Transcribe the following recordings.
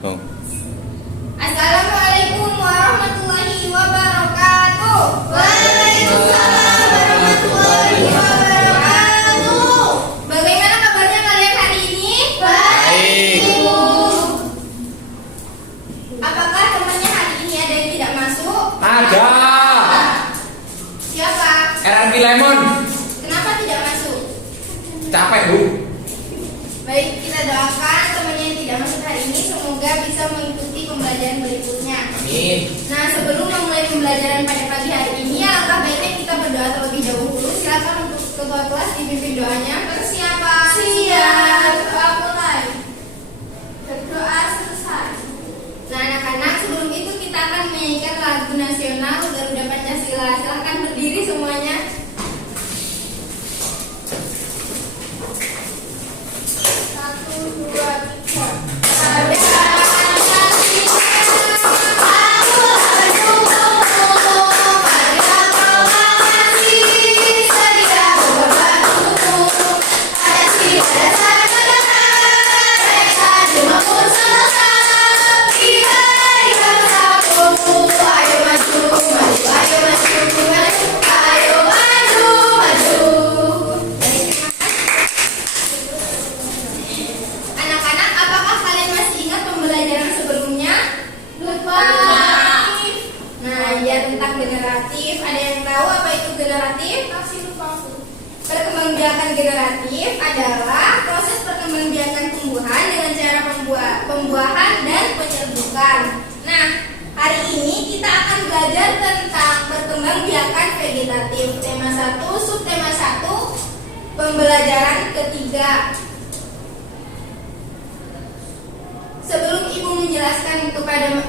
Oh. Assalamualaikum warahmatullahi wabarakatuh. Waalaikumsalam warahmatullahi wabarakatuh. Bagaimana kabarnya kalian hari ini? Baik. Apakah temannya hari ini ada yang tidak masuk? Ada. Siapa? RRQ Lemon. Kenapa tidak masuk? Capek, Bu. Baik, kita doakan temannya yang tidak masuk hari ini semoga bisa mengikuti pembelajaran berikutnya. Amin. Nah, sebelum memulai pembelajaran pada pagi hari ini, alangkah baiknya kita berdoa terlebih dahulu. Silakan untuk ketua kelas dipimpin doanya. Persiapan. Siap. Doa mulai. Berdoa selesai. Nah, anak-anak, sebelum itu kita akan menyanyikan lagu nasional Garuda Pancasila. Silakan berdiri semuanya. Satu, dua, tiga. Anak-anak, apakah kalian masih ingat pembelajaran sebelumnya? Lupa. Nah, ya tentang generatif. Ada yang tahu apa itu generatif? Masih lupa. Perkembangbiakan generatif adalah proses perkembangbiakan tumbuhan dengan cara pembuahan dan penyerbukan. Nah, hari ini kita akan belajar tentang perkembangbiakan vegetatif. Tema 1, subtema 1, pembelajaran ketiga. Sebelum Ibu menjelaskan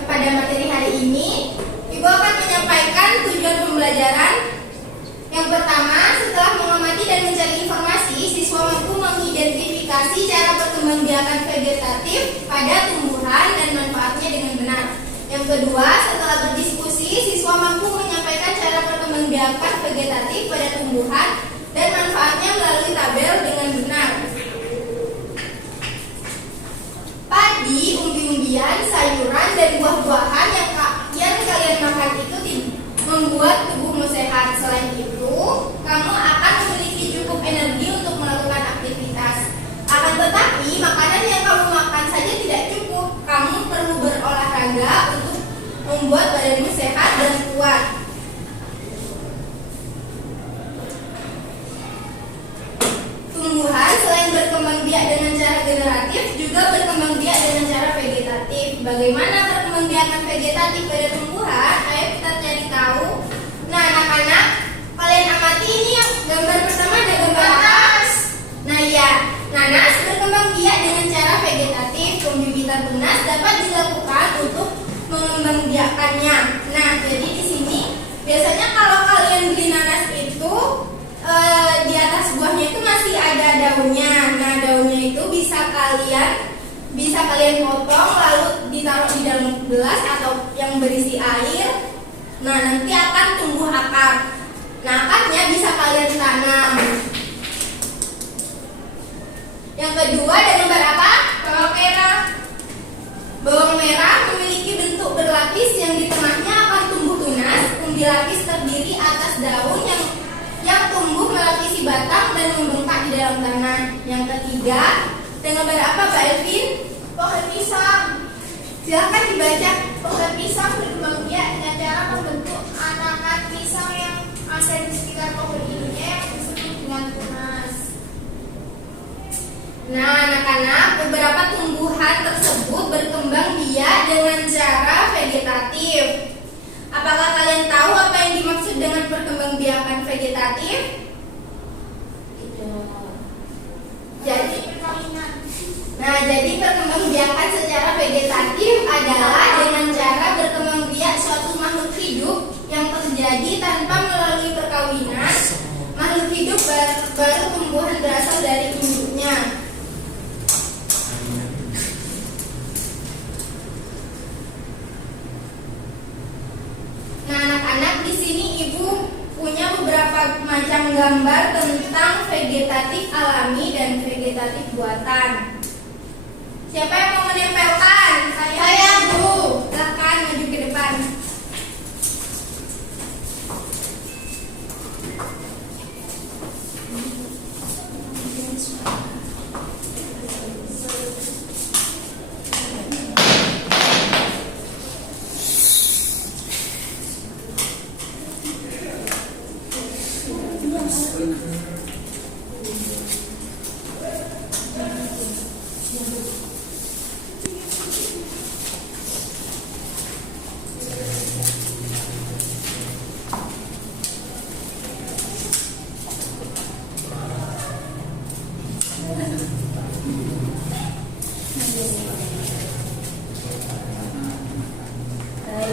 pada materi hari ini, Ibu akan menyampaikan tujuan pembelajaran. Yang pertama, setelah mengamati dan mencari informasi, siswa mampu mengidentifikasi cara perkembangbiakan vegetatif pada tumbuhan dan manfaatnya dengan benar. Yang kedua, setelah berdiskusi, siswa mampu menyampaikan cara perkembangbiakan vegetatif pada tumbuhan dan manfaatnya melalui tabel dengan benar. Padi, umbi-umbian, sayuran, dan buah-buahan yang kalian makan itu membuat tubuhmu sehat. Selain itu, kamu akan memiliki cukup energi untuk melakukan aktivitas. Akan tetapi, makanan yang kamu makan saja tidak cukup. Kamu perlu berolahraga untuk membuat badanmu sehat dan kuat. Tumbuhan selain berkembang biak dengan cara generatif juga berkembang biak dengan cara vegetatif. Bagaimana perkembangbiakan vegetatif pada tumbuhan? Ayo kita cari tahu. Nah, anak-anak, kalian amati ini yang gambar pertama ada gambar nanas. Nah, ya, nanas berkembang biak dengan cara vegetatif. Pembibitan tunas dapat dilakukan untuk mengembangbiakannya. Nah, jadi di sini biasanya kalau kalian beli nanas itu di atas buahnya itu masih ada daunnya. Nah, daunnya itu bisa kalian potong lalu ditaruh di dalam gelas atau yang berisi air. Nah, nanti akan tumbuh akar. Nah, akarnya bisa kalian tanam. Yang kedua ada gambar apa? Bawang merah. Bawang merah memiliki bentuk berlapis yang di tengahnya akan tumbuh tunas. Umbi lapis terdiri atas daun yang tumbuh melapisi batang dan membengkak di dalam tanah. Yang ketiga, dengan gambar apa, Mbak Elvin? Pohon pisang. Silakan dibaca. Pohon pisang berkembang biak dengan cara membentuk anakan pisang yang ada di sekitar pohon ininya yang disebut dengan tunas. Nah, anak-anak, beberapa tumbuhan tersebut berkembang biak dengan cara vegetatif. Apakah kalian tahu apa yang dimaksud dengan perkembangbiakan vegetatif? Jadi perkembangbiakan secara vegetatif adalah dengan cara berkembang biak suatu makhluk hidup yang terjadi tanpa melalui perkawinan. Makhluk hidup baru tumbuhan berasal dari induknya. Nah, anak-anak, di sini Ibu punya beberapa macam gambar tentang vegetatif alami dan vegetatif buatan. Siapa yang mau menempelkan? Saya.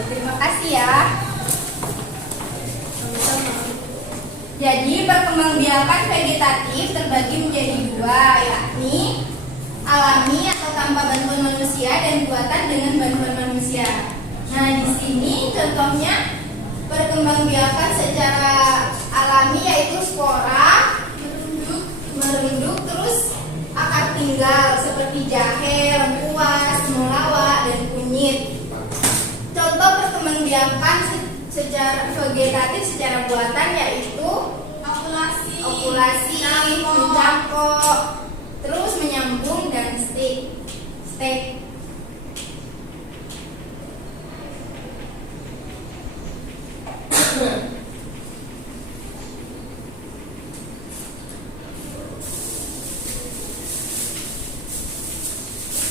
Terima kasih ya. Jadi perkembangbiakan vegetatif terbagi menjadi dua, yakni alami atau tanpa bantuan manusia dan buatan dengan bantuan manusia. Nah, di sini contohnya perkembangbiakan secara alami yaitu spora, merunduk, terus akar tinggal seperti jahe, lengkuas, temulawak, dan kunyit. Contoh perkembangbiakan secara vegetatif secara buatan yaitu okulasi, mencangkok, terus menyambung dan stek.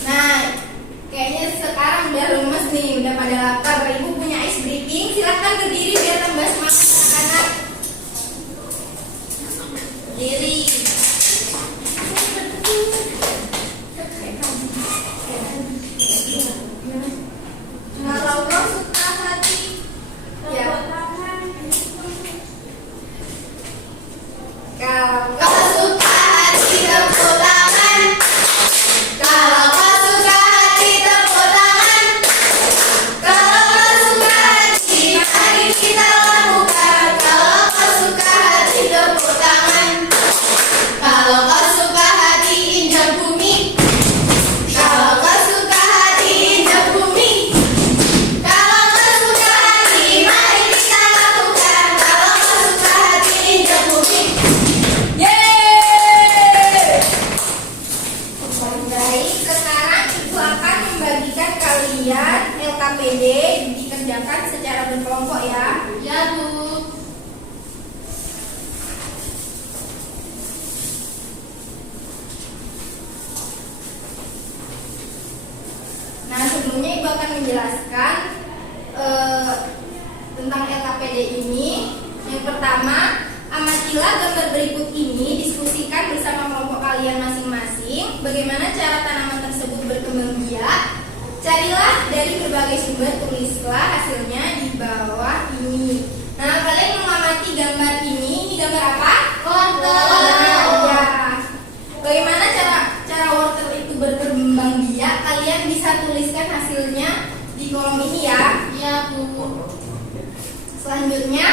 Nah, kayaknya sekarang udah lemes nih, udah pada lapar. Ibu punya ice breaking, silahkan berdiri biar tambah semangat anak-anak. Berdiri. Kalau kau suka hati, ya. Kalau kau suka hati, tepuk tangan. Kalau kau suka hati, tepuk tangan. Kalau kau suka hati, mari kita lakukan. Kalau kau suka hati, tepuk tangan. Kalau kau suka hati, injak bumi. Kalau kau suka hati, injak bumi. Kalau kau suka hati, mari kita lakukan. Kalau kau suka hati, injak bumi. Yeay! Baik, sekarang Ibu akan membagikan kalian LKPD dikerjakan secara berkelompok ya. Ya, Bu. Nah, sebelumnya Ibu akan menjelaskan tentang LKPD ini. Yang pertama, amatilah gambar berikut ini, diskusikan bersama kelompok kalian masing-masing bagaimana cara tanaman tersebut berkembang biak. Carilah dari berbagai sumber, tulislah hasilnya di bawah ini. Nah, kalian mengamati gambar ini gambar apa? Wortel. Ya. Bagaimana cara wortel itu berkembang biak? Kalian bisa tuliskan hasilnya di kolom ini ya. Ya, Bu. Selanjutnya,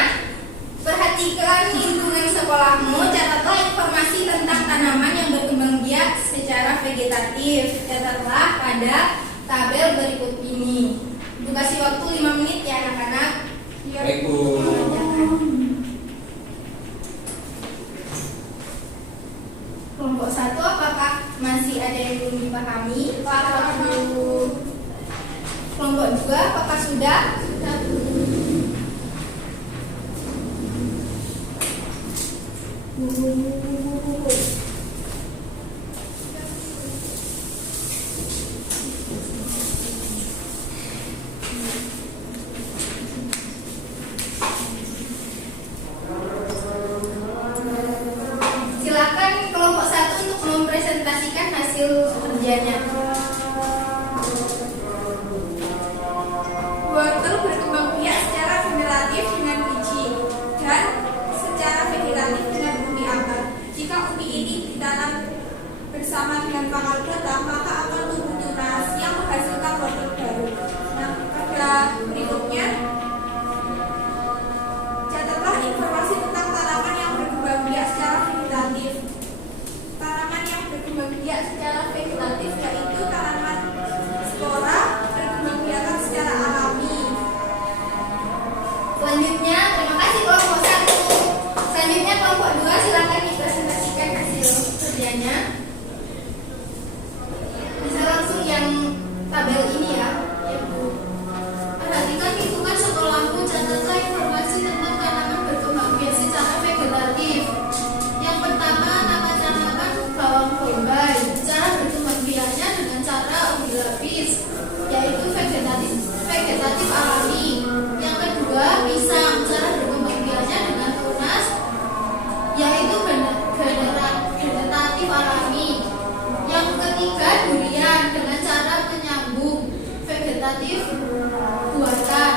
perhatikan lingkungan sekolahmu, catatlah informasi tentang tanaman yang berkembang biak secara vegetatif. Catatlah pada tabel berikut ini. Ibu kasih waktu 5 menit ya anak-anak. Baik, Bu. Kelompok 1 apakah masih ada yang belum dipahami? Kelompok 2 apakah sudah? Silakan kelompok 1 untuk mempresentasikan hasil kerjanya. Wortel berkembang biak secara generatif dengan biji dan secara vegetatif dengan umbi akar. Jika umbi ini ditanam bersama dengan pangkal batang, maka akan tumbuh tunas yang menghasilkan wortel baru. Nah, pada berikutnya catatlah informasi tentang tanaman yang berkembang biak secara vegetatif. Tanaman yang berkembang biak secara vegetatif yaitu tanaman spora berkembang biakan secara alami. Selanjutnya, terima kasih kelompok 1. Selanjutnya kelompok 2 silakan dipresentasikan hasil kerjanya. Bisa langsung yang tabel ini ya. Ya, Bu. Perhatikan lingkungan sekolahmu, catatlah informasi tentang tanaman berkembang biak secara vegetatif. Yang pertama, nama tanaman bawang bombay. Cara berkembang biaknya dengan cara ubi lapis, yaitu vegetatif alami. Yang kedua, pisang. Cara berkembang biaknya dengan tunas, yaitu vegetatif alami. Yang ketiga, durian dengan cara menyambung, vegetatif buatan.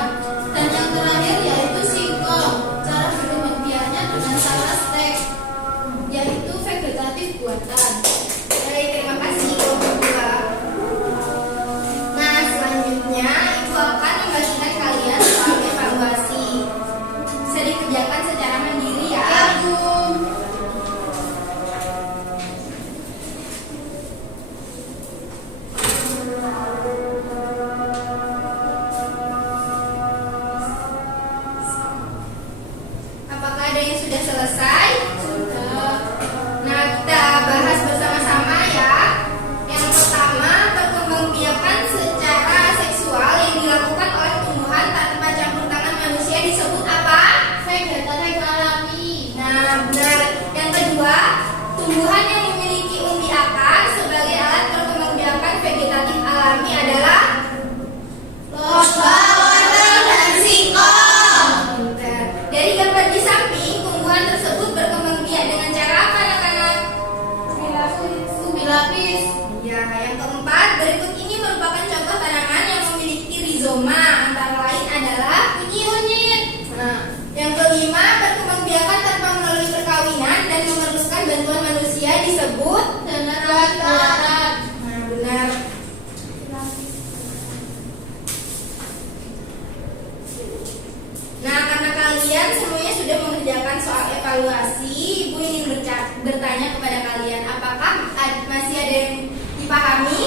sudah mengerjakan soal evaluasi, Ibu ingin bertanya kepada kalian, apakah masih ada yang dipahami?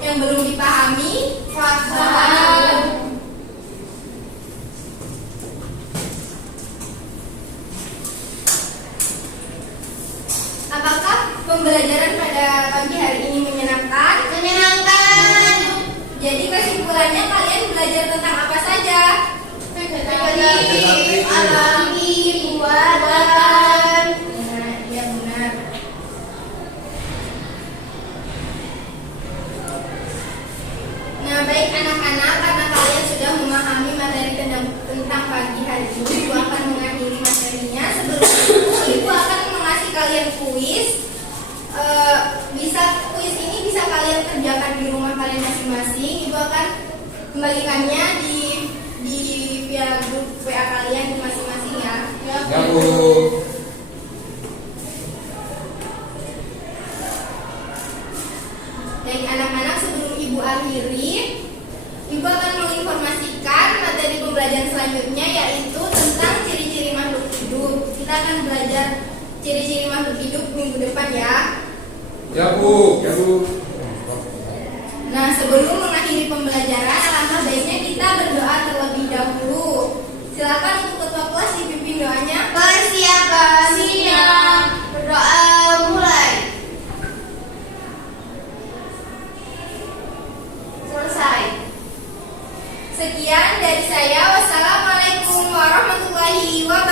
Yang belum dipahami? Paham. Apakah pembelajaran pada pagi hari ini menyenangkan? Menyenangkan. Jadi kesimpulannya kalian belajar tentang apa saja? Vegetatif, alami, buatan. Nah, iya benar. Nah, baik anak-anak, karena kalian sudah memahami materi tentang pagi hari ini, Ibu akan mengakhiri materinya. Sebelum itu, Ibu akan mengasih kalian kuis. Kuis ini bisa kalian kerjakan di rumah kalian masing-masing. Ibu akan kembalikannya di via grup WA kalian masing-masing ya. Ya, Bu. Baik anak-anak, sebelum Ibu akhiri, Ibu akan menginformasikan materi pembelajaran selanjutnya, yaitu tentang ciri-ciri makhluk hidup. Kita akan belajar ciri-ciri makhluk hidup minggu depan ya. Ya, Bu. Ya, Bu. Nah, sebelum mengakhiri pembelajaran, alangkah baiknya kita berdoa terlebih dahulu. Silakan untuk ketua kelas dipimpin doanya. Persiapan siap. Berdoa mulai. Selesai. Sekian dari saya. Wassalamualaikum warahmatullahi wabarakatuh.